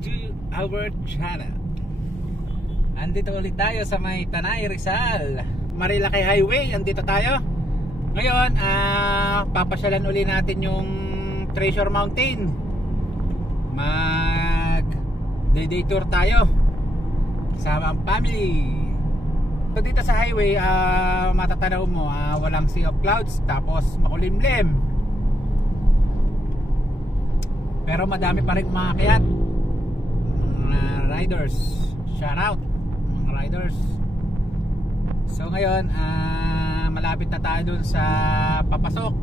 to our channel. Andito ulit tayo sa may Tanay Rizal Marilaki Highway. Andito tayo ngayon. Papasyalan uli natin yung Treasure Mountain. Mag day tour tayo kasama ang family. So dito sa highway, matatanaw mo, walang sea of clouds, tapos makulimlim. Pero madami pa rin umakyat, mga riders. Shout out mga riders. So ngayon, malapit na tayo dun sa papasok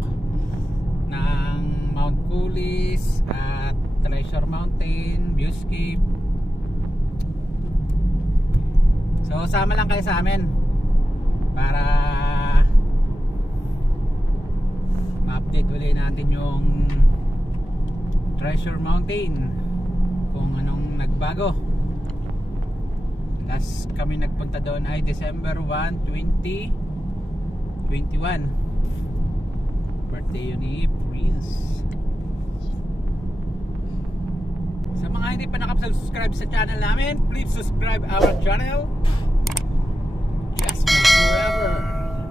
ng Mount Coulis at Treasure Mountain, Viewscape. So sama lang kayo sa amin para ma-update ulit natin yung Treasure Mountain, kung anong nagbago. Last kami nagpunta doon ay December 1, 2021. Birthday yun ni Prince. Sa mga hindi pa nakasubscribe sa channel namin, please subscribe our channel, Just Move Forever,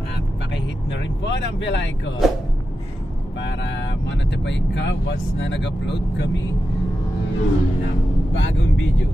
at pakihit na rin po ng bell icon para ma-notify ka once na nag-upload kami ng bagong video.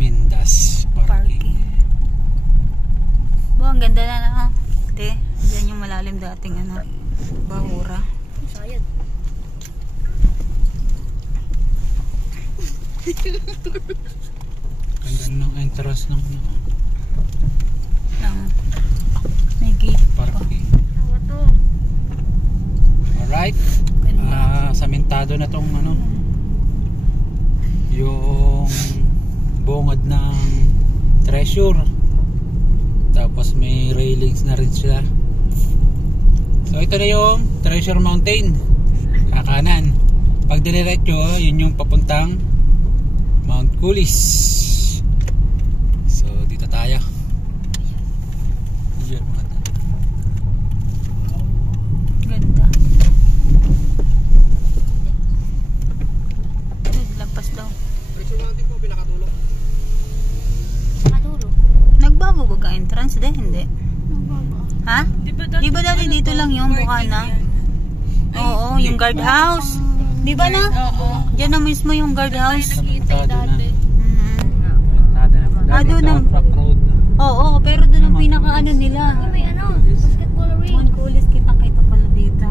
Mindas Parking. Ang ganda na te. Diyan yung malalim dating bahura. Sayad. Ganda ng entrance ng may gate parking. Alright. Samentado na tong yung bungad ng treasure, tapos may railings na rin sila. So ito na yung Treasure Mountain, kakanan. Pag diretso, yun yung papuntang Mount Coulis. So dito tayo. ganda. Lampas daw. Treasure Mountain po, pinakatulo. Nagbago ba ka entrance? Hindi. Ha? Di ba dati dito lang yung mukha na? Oo, yung guardhouse. Di ba na? Oo. Diyan na mismo yung guardhouse. Nakita dati. doon ang... Oo, pero doon ang pinaka-ano nila. May basketball ring. Moncolis, kitang-kita pala dito.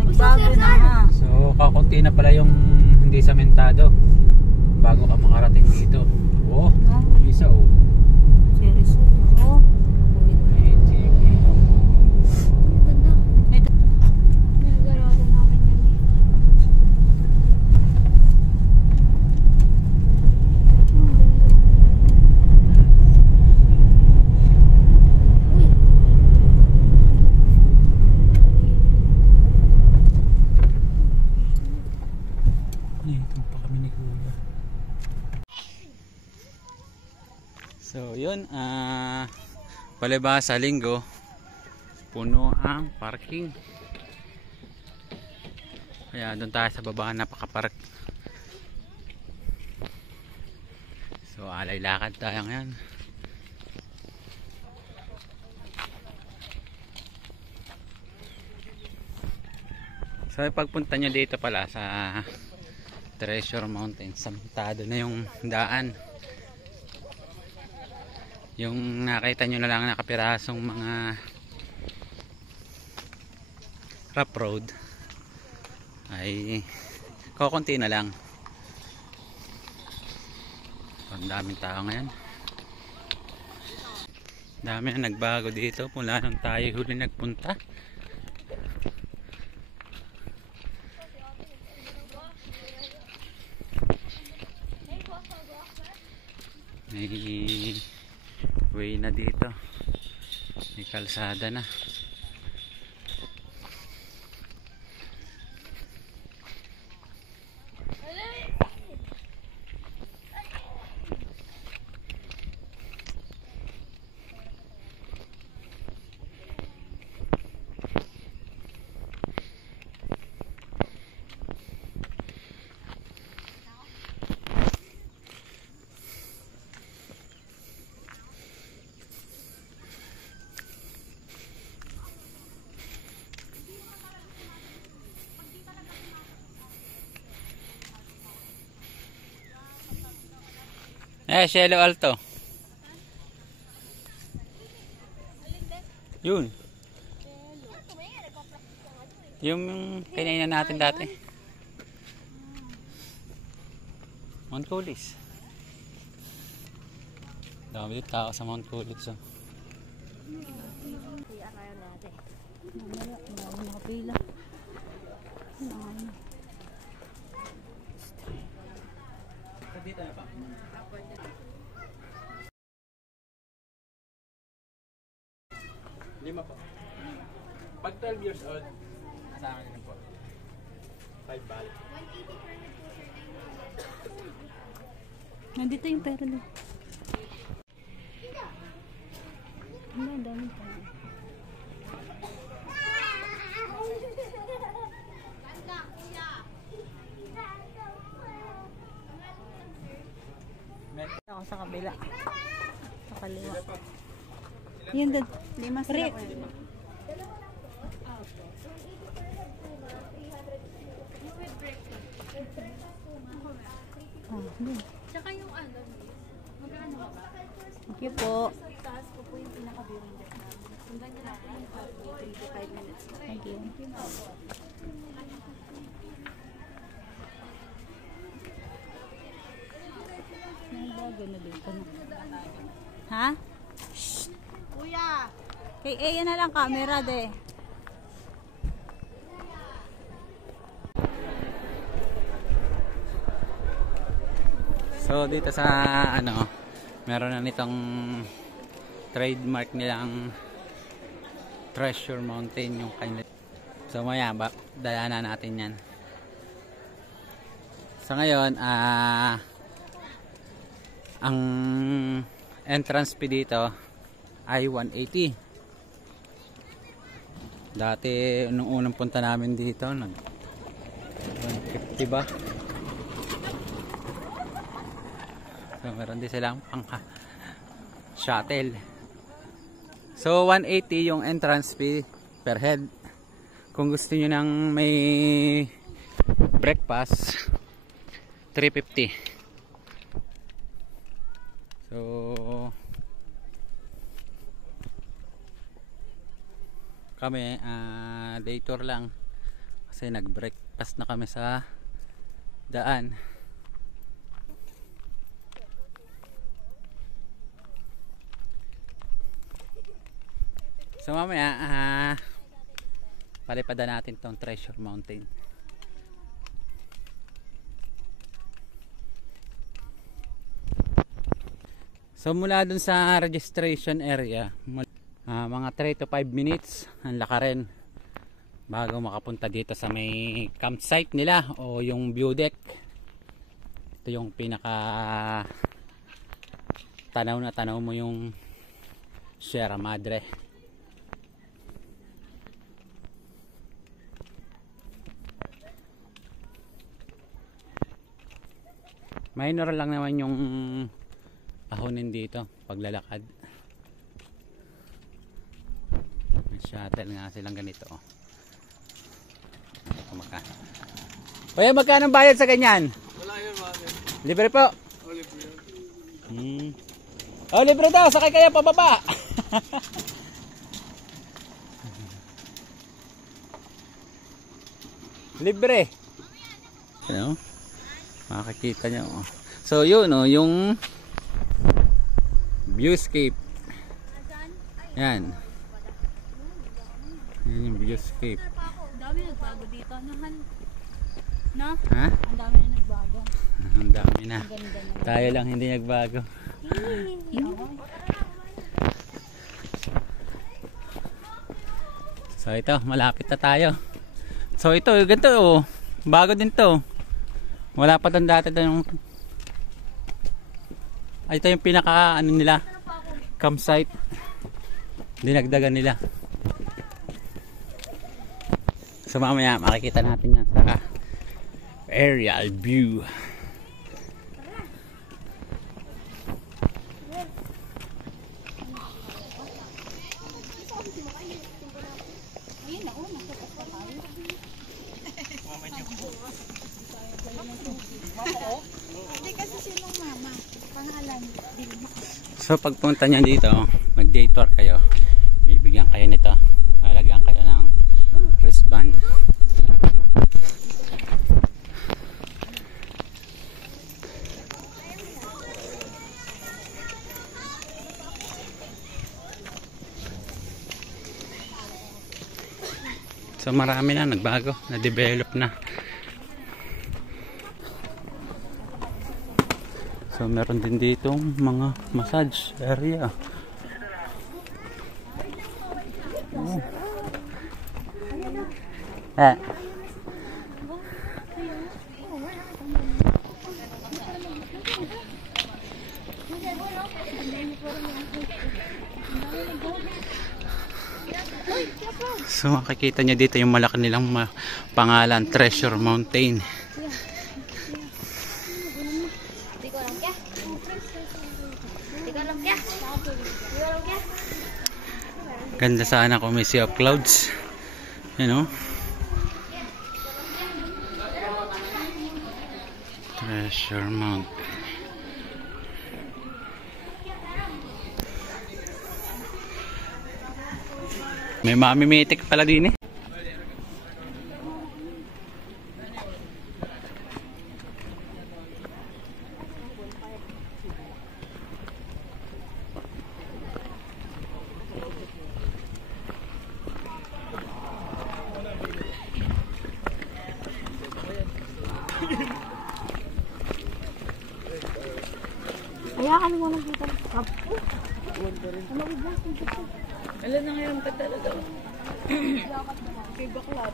Nagbago na nga. So, kakunti na pala yung hindi samentado bago ka makarating dito. Oh, isa oh. Serious. Oh. So yun, palibhasa linggo, puno ang parking. Kaya doon tayo sa baba, napaka-park. So alay lakad tayo ngayon. So pagpunta nyo dito pala sa Treasure Mountain, samentado na yung daan. Yung nakita nyo na lang nakapirasong mga rough road ay kukunti na lang. Ang daming tao ngayon. Dami na nagbago dito mula nung tayo huli nagpunta. May way na dito, may kalsada na. Cielo Alto. Yun. Yung kinain natin dati. Moncolis. Dami yung tao sa Moncolis. Oh. Nakapila. Dito na ba? Lima po. Pag 12 years old, kasama nyo po. 5 balik. Nandito yung pera doon. Ang dami pa. Ako sa kabila. Sa kaliwa. Yan doon. 5 sila po. Tsaka yung ano, magkano ba? Thank you po. Taas ko po yung pinaka-viewing deck namin. Sundan nyo natin yung 3 to 5 minutes. Thank you. Nagbago na dito. Ha? Shh. Kuya! Kay Aya na lang camera de. So dito sa ano, meron na nitong trademark nilang Treasure Mountain yung kanya. So maya dala na natin yan. So ngayon ang entrance fee dito ay 180. Dati nung unang punta namin dito nag 150 ba? So meron din silang pang shuttle. So 180 yung entrance fee per head. Kung gusto niyo nang may breakfast, 350. So kami day tour lang kasi nag-breakfast na kami sa daan. So mamaya palipadan natin tong Treasure Mountain. So mula dun sa registration area, mga 3 to 5 minutes ang lakarin bago makapunta dito sa may campsite nila o yung view deck. Ito yung pinaka tanaw na tanaw mo yung Sierra Madre. Minor lang naman yung ahonin dito paglalakad. May shuttle nga silang ganito. Kuya, magkano bayad sa ganyan? Wala yun, mami. Libre po? Oh, libre yun. Oh, libre daw. Sakay kaya pababa. Libre. Ano? Makikita nyo. So yun yung viewscape. Yan. Yan yung viewscape. Ang dami nagbago dito. No? Ha? Ang dami na nagbago. Ang dami na. Tayo lang hindi nagbago. So ito, malapit na tayo. So ito, ganito bago din to. Wala pa doon dati doon. Ay, ito yung pinaka nila campsite. Dinagdagan nila. So mamaya makikita natin yan sa aerial view. So pagpunta niya dito, mag-day tour kayo, bibigyan kayo nito, lalagyan kayo ng wristband. So marami na nagbago, na-develop na. So meron din dito mga massage area. Oh. So makikita niyo dito yung malaki nilang pangalan, Treasure Mountain. Ganda sana kung may Sea of Clouds. You know? Treasure Mountain. May mamimitik pala din eh. Kaya kami mo nakita ng cup. Alam na ngayon ka talaga. Kay bakla.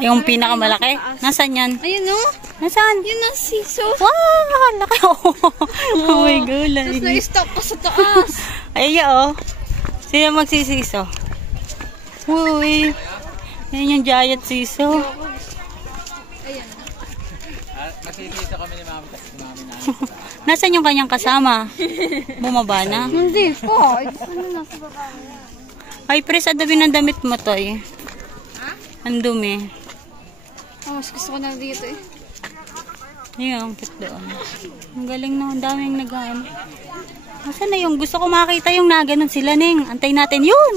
Yung pinakamalaki? Nasaan yan? Ayun no? Nasaan? Yun ang siso. Wow! Laki oh my gulay. Tapos na-stop ko sa taas. Ay, oh. Sino magsisiso? Uy. Yan yung giant siso. Ayan. Masisisa kami ni Mami. Nasaan yung kanyang kasama? Bumaba na? Hindi po. Ano nasa baba mo? Ay, pres, adabi ng damit mo to eh. Ha? Ang dumi. Oh, mas gusto ko na dito eh. Yung kit doon. Ang galing na, ang daming nag-ano. Nasaan na yung gusto ko makita yung naganon sila, Ning. Antay natin yun.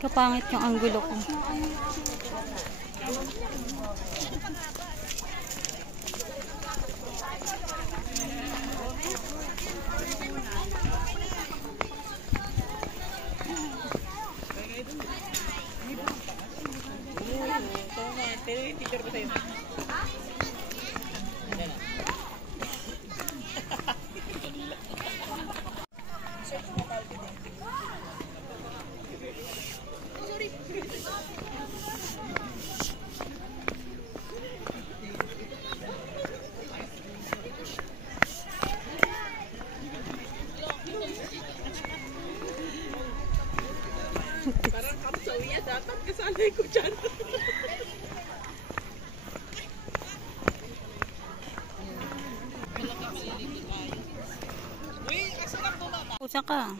Kapangit yung anggulo ko. Parang kapsawiya dapat kasali ko dyan. Pusa ka.